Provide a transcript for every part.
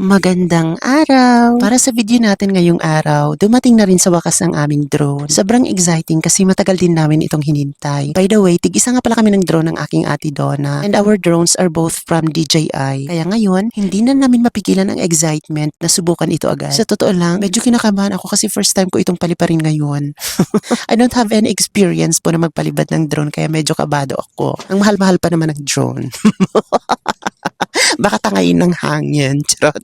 Magandang araw! Para sa video natin ngayong araw, dumating na rin sa wakas ang aming drone. Sobrang exciting kasi matagal din namin itong hinintay. By the way, tig-isa nga pala kami ng drone ng aking ate Donna, and our drones are both from DJI. Kaya ngayon, hindi na namin mapigilan ang excitement na subukan ito agad. Sa totoo lang, medyo kinakabahan ako kasi first time ko itong paliparin ngayon. I don't have any experience po na magpalibad ng drone kaya medyo kabado ako. Ang mahal-mahal pa naman ng drone. Baka tangayin ng hangin. Charot.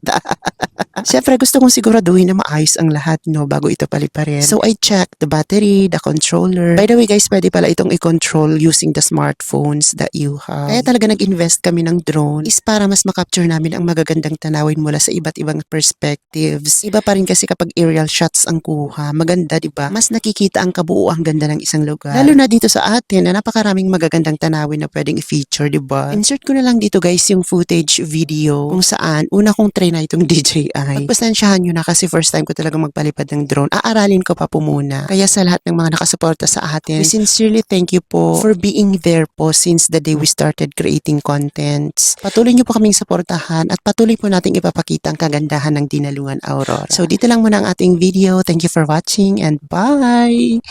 Siyempre gusto kong siguraduhin na maayos ang lahat no bago ito paliparin. So I checked the battery, the controller. By the way guys, pwede pala itong i-control using the smartphones that you have. Kaya talaga nag-invest kami ng drone is para mas makapture namin ang magagandang tanawin mula sa iba't ibang perspectives. Iba pa rin kasi kapag aerial shots ang kuha. Maganda, di ba? Mas nakikita ang kabuuang ganda ng isang lugar. Lalo na dito sa atin na napakaraming magagandang tanawin na pwedeng i-feature, di ba? Insert ko na lang dito guys yung footage video kung saan una kong try na itong DJI. Pagpasensyahan nyo na kasi first time ko talaga magpalipad ng drone. Aaralin ko pa po muna. Kaya sa lahat ng mga nakasuporta sa atin, we sincerely thank you po for being there po since the day we started creating contents. Patuloy nyo po kaming suportahan at patuloy po nating ipapakita ang kagandahan ng Dinalungan Aurora. So dito lang muna ang ating video. Thank you for watching and bye!